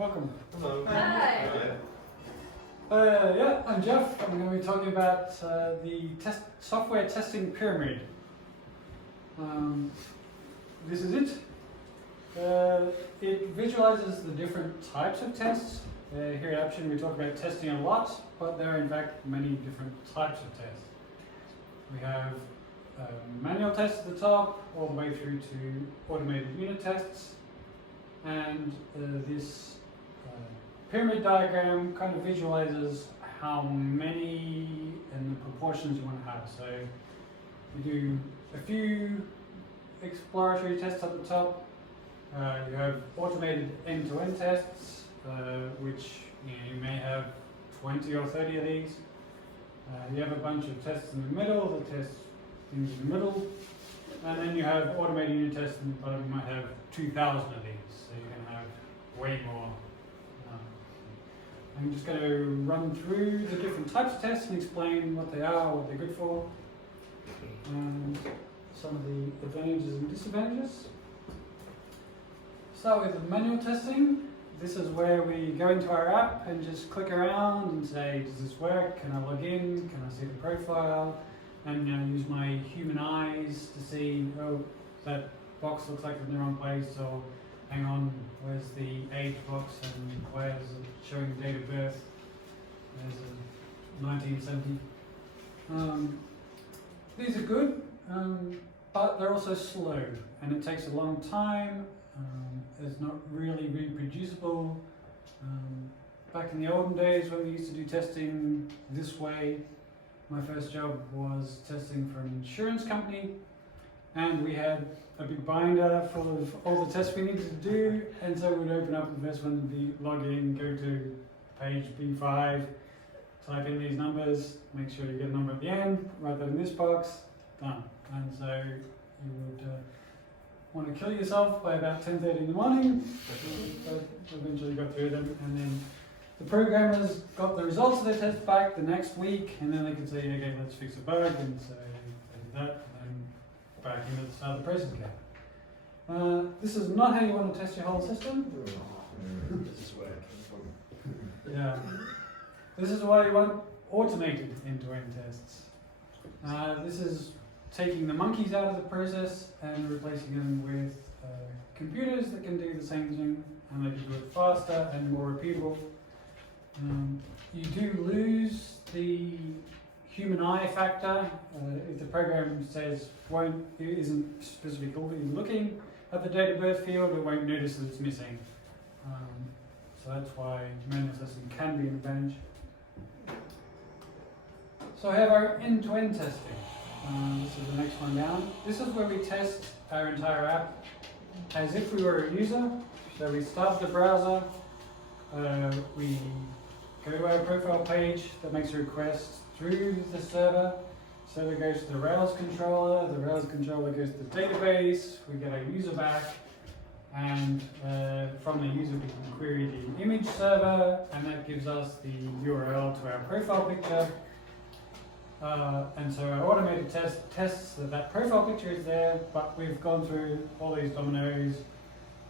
welcome. Hello. Hi. Yeah, I'm Geoff. I'm going to be talking about the software testing pyramid. This is it. It visualizes the different types of tests. Here at Action we talk about testing a lot, but there are in fact many different types of tests. We have manual tests at the top, all the way through to automated unit tests. And this pyramid diagram kind of visualizes how many and the proportions you want to have. So you do a few exploratory tests at the top. You have automated end-to-end tests, which you may have 20 or 30 of these. You have a bunch of tests in the middle, the test things in the middle, and then you have automated unit tests, and you might have 2,000 of these, so you can have way more. I'm just going to run through the different types of tests and explain what they are, what they're good for, and some of the advantages and disadvantages. Start with the manual testing. This is where we go into our app and just click around and say, does this work? Can I log in? Can I see the profile? And use my human eyes to see, oh, that box looks like it's in the wrong place, or hang on, where's the age box and why is it showing the date of birth? There's a 1970. These are good, but they're also slow, and it takes a long time. It's not really reproducible. Back in the olden days when we used to do testing this way, my first job was testing for an insurance company, and we had a big binder full of all the tests we needed to do, and so we'd open up the first one, the login, go to page B5, type in these numbers, make sure you get a number at the end, write that in this box, done. And so you would want to kill yourself by about 10:30 in the morning, but eventually got through them, and then the programmers got the results of their test back the next week, and then they could say, okay, let's fix a bug, and so they did that, and then back into the start of the process again. This is not how you want to test your whole system. This is where it came from. Yeah. This is why you want automated end-to-end tests. This is taking the monkeys out of the process and replacing them with computers that can do the same thing, and they can do it faster and more repeatable. You do lose the human eye factor. If the program says it isn't specifically looking at the date of birth field, it won't notice that it's missing. So that's why manual testing can be an advantage. So I have our end-to-end testing. This is the next one down. This is where we test our entire app as if we were a user. So we start the browser, we go to our profile page that makes a request through the server. Server goes to the Rails controller goes to the database, we get our user back, and from the user we can query the image server, and that gives us the URL to our profile picture. And so our automated test tests that profile picture is there, but we've gone through all these dominoes,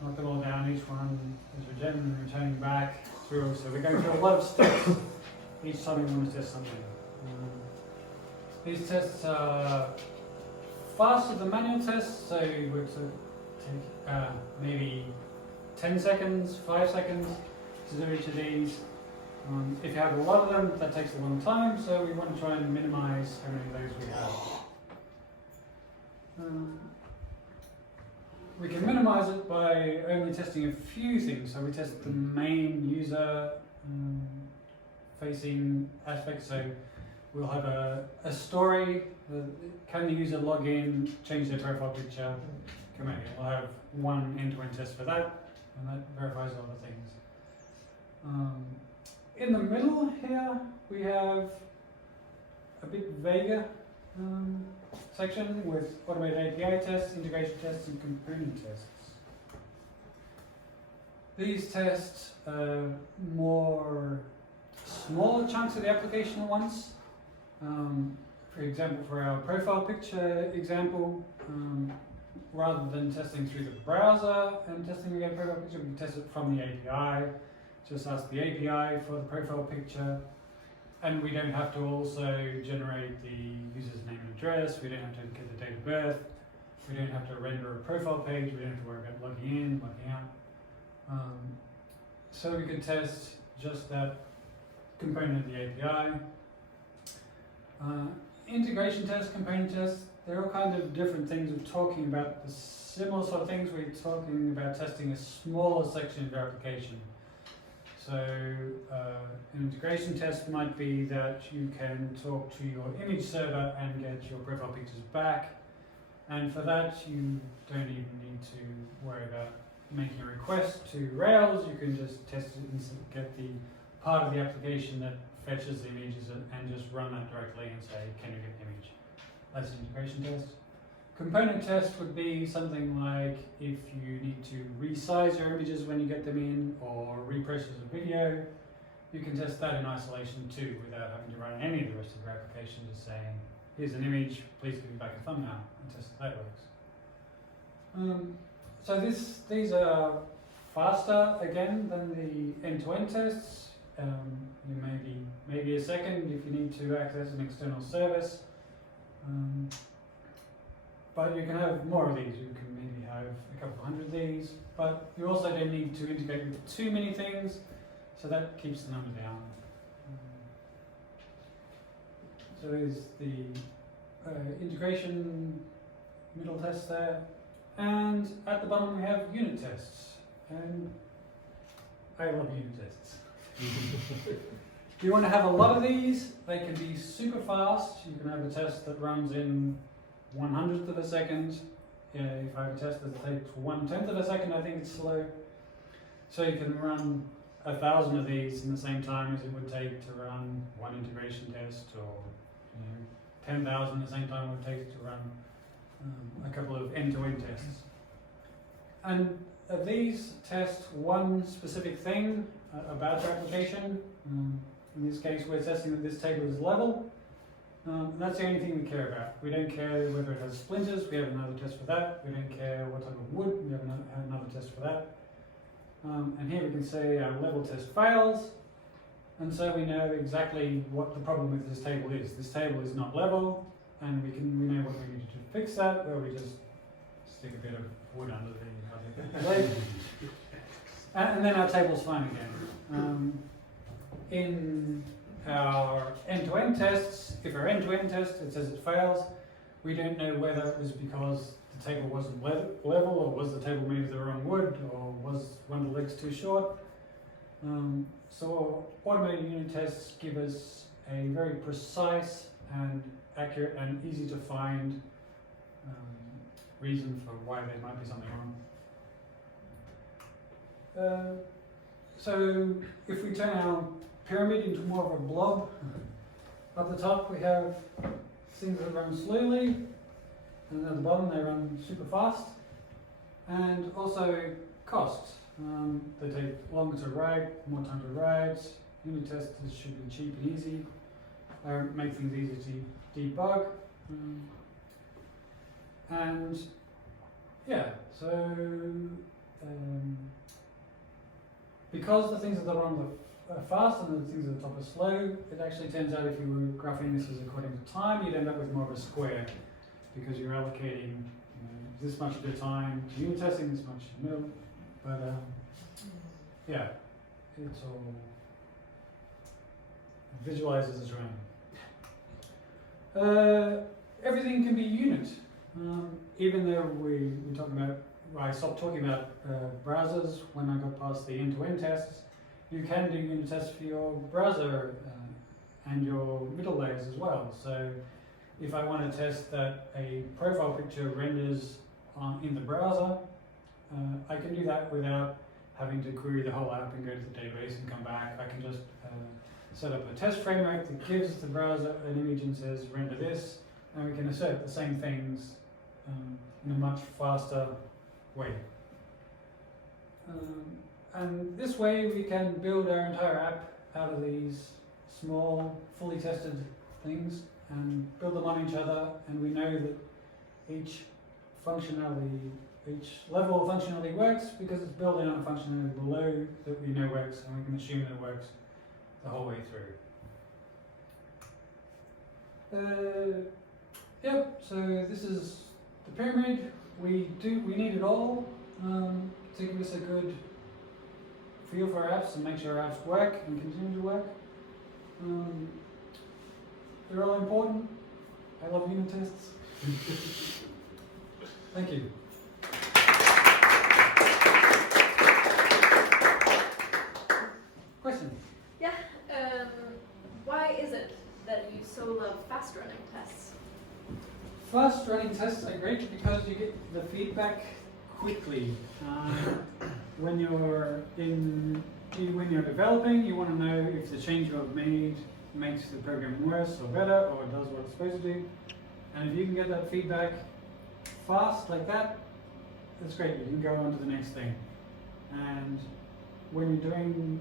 knocked them all down, each one is returning back through. So we're going through a lot of steps each time we want to test something. These tests are faster than manual tests, so we would take maybe 10 seconds, 5 seconds to do each of these. If you have a lot of them, that takes a long time, so we want to try and minimize how many of those we have. We can minimize it by only testing a few things. So we test the main user facing aspect. So we'll have a story. Can the user log in, change their profile picture, come out here. We'll have one end-to-end test for that, and that verifies all the things. In the middle here, we have a bit vaguer section with automated API tests, integration tests, and component tests. These tests more smaller chunks of the application at once. For example, for our profile picture example, rather than testing through the browser and testing against profile picture, we test it from the API. just ask the API for the profile picture, and we don't have to also generate the user's name and address, we don't have to get the date of birth, we don't have to render a profile page, we don't have to worry about logging in, logging out. So we could test just that component of the API. Integration tests, component tests, they're all kind of different things. We're talking about the similar sort of things. We're talking about testing a smaller section of your application. So an integration test might be that you can talk to your image server and get your profile pictures back. And for that, you don't even need to worry about making a request to Rails. You can just test it and get the part of the application that fetches the images and just run that directly and say, can you get the image? That's an integration test. Component test would be something like if you need to resize your images when you get them in or reprocess a video, you can test that in isolation too without having to run any of the rest of your application, just saying, here's an image, please give me back a thumbnail, and test if that works. So these are faster again than the end-to-end tests. You maybe a second if you need to access an external service. But you can have more of these. You can maybe have a couple hundred of these, but you also don't need to integrate with too many things, so that keeps the number down. So there's the integration middle test there, and at the bottom we have unit tests, and I love unit tests. If you want to have a lot of these, they can be super fast. You can have a test that runs in 1/100th of a second. If I have a test that takes 1/10th of a second, I think it's slow. So you can run 1,000 of these in the same time as it would take to run one integration test, or 10,000 at the same time it would take to run a couple of end-to-end tests. And these test one specific thing about your application. In this case, we're testing that this table is level. And that's the only thing we care about. We don't care whether it has splinters, we have another test for that. We don't care what type of wood, we have another test for that. And here we can say our level test fails. And so we know exactly what the problem with this table is. This table is not level, and we know what we need to do to fix that, where we just stick a bit of wood under the leg. And then our table's fine again. In our end-to-end tests, if our end-to-end test, it says it fails, we don't know whether it was because the table wasn't level, or was the table made of the wrong wood, or was one of the legs too short. So automated unit tests give us a very precise and accurate and easy to find reason for why there might be something wrong. So if we turn our pyramid into more of a blob, at the top we have things that run slowly, and at the bottom they run super fast, and also costs. They take longer to write, more time to write. Unit tests should be cheap and easy. Make things easy to debug. And yeah, so because the things at the bottom are fast and the things at the top are slow, it actually turns out if you were graphing this as according to time, you'd end up with more of a square, because you're allocating this much of your time to unit testing, this much to middle. But yeah, it's all visualizes as random. Everything can be unit, even though we talk about. I stopped talking about browsers when I got past the end-to-end tests. You can do unit tests for your browser and your middle layers as well. So if I want to test that a profile picture renders in the browser, I can do that without having to query the whole app and go to the database and come back. I can just set up a test framework that gives the browser an image and says render this, and we can assert the same things in a much faster way. And this way we can build our entire app out of these small, fully tested things and build them on each other, and we know that each functionality each level of functionality works because it's building on a functionality below that we know works, and we can assume that it works the whole way through. Yep, so this is the pyramid. We need it all to give us a good feel for our apps and make sure our apps work and continue to work. They're all important. I love unit tests. Thank you. Question? Yeah. Why is it that you so love fast running tests? Fast running tests are great because you get the feedback quickly. When you're developing, you want to know if the change you have made makes the program worse or better, or does what it's supposed to do. And if you can get that feedback fast like that, that's great. You can go on to the next thing. And when you're doing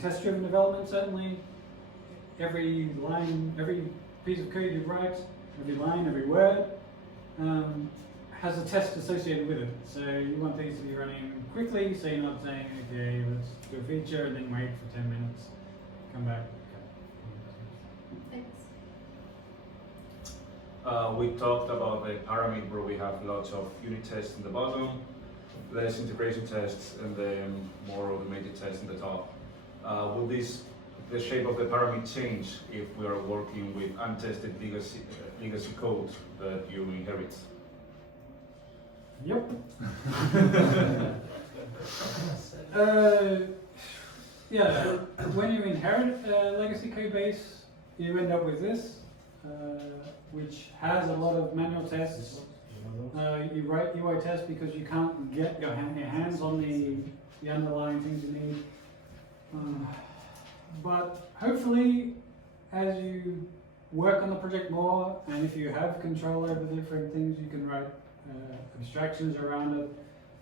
test-driven development, certainly every line, every piece of code you write, every line, every word has a test associated with it. So you want these to be running quickly, so you're not saying, okay, let's do a feature and then wait for 10 minutes, come back. Thanks. We talked about the pyramid where we have lots of unit tests in the bottom, less integration tests, and then more automated tests in the top. Will the shape of the pyramid change if we are working with untested legacy code that you inherit? Yep. Yeah, when you inherit a legacy code base, you end up with this, which has a lot of manual tests. You write UI tests because you can't get your hands on the underlying things you need. But hopefully, as you work on the project more, and if you have control over different things, you can write abstractions around it,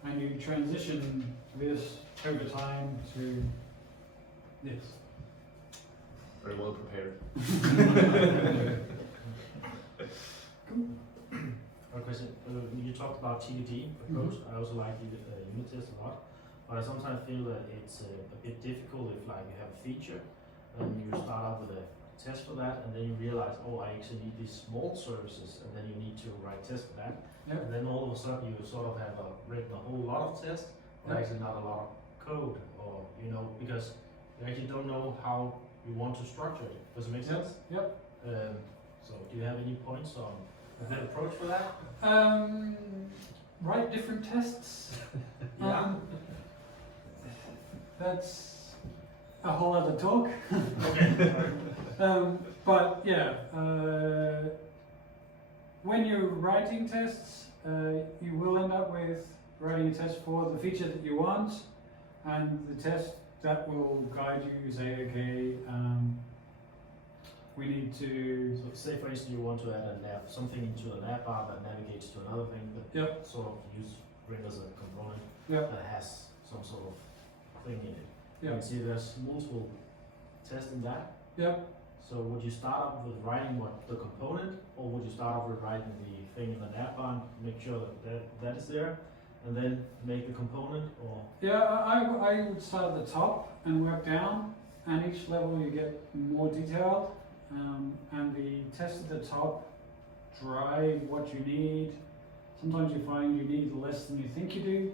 and you transition this over time to this. Very well prepared. Cool. One question. You talked about TDD approach. I also like unit tests a lot, but I sometimes feel that it's a bit difficult if like you have a feature and you start out with a test for that, and then you realize, oh, I actually need these small services, and then you need to write tests for that. Yep. And then all of a sudden you sort of have written a whole lot of tests, but Yep. actually not a lot of code, or because you actually don't know how you want to structure it. Does it make sense? Yep. So do you have any points on a good approach for that? Write different tests. Yeah. That's a whole other talk. Okay. But yeah, when you're writing tests, you will end up with writing a test for the feature that you want, and the test that will guide you say, okay, we need to. So say for instance you want to add something into an app bar that navigates to another thing that Yep. sort of renders a component Yep. that has some sort of thing in it. You Yep. can see there's multiple tests in that. Yep. So would you start off with writing the component, or would you start off with writing the thing in the app bar and make sure that is there, and then make the component, or? Yeah, I would start at the top and work down, and each level you get more detailed, and the tests at the top drive what you need. Sometimes you find you need less than you think you do.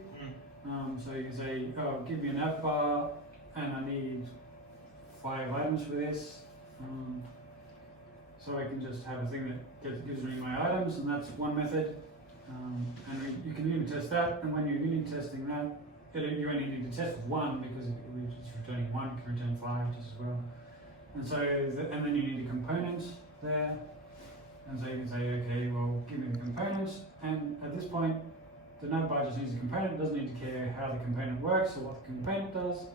So you say, oh, give me an app bar, and I need 5 items for this. So I can just have a thing that gives me my items, and that's one method. And you can unit test that, and when you're unit testing that, you only need to test one because if it's returning 1, it can return 5 just as well. And so, and then you need a component there, and so you can say, okay, well, give me the component, and at this point, the notepad just needs a component, it doesn't need to care how the component works or what the component does.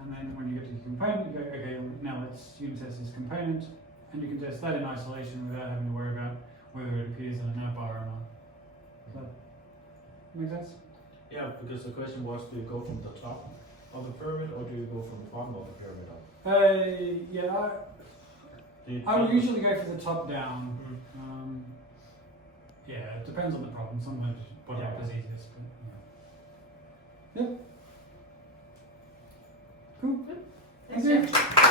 And then when you get to the component, you go, okay, now let's unit test this component, and you can test that in isolation without having to worry about whether it appears in a navbar or not. Does that make sense? Yeah, because the question was, do you go from the top of the pyramid, or do you go from the bottom of the pyramid up? Yeah, Do you I would usually go for the top down. Mhm. Yeah, it depends on the problem. Sometimes bottom up Yeah. is easiest, but Cool. Thanks, Thank you. Geoff.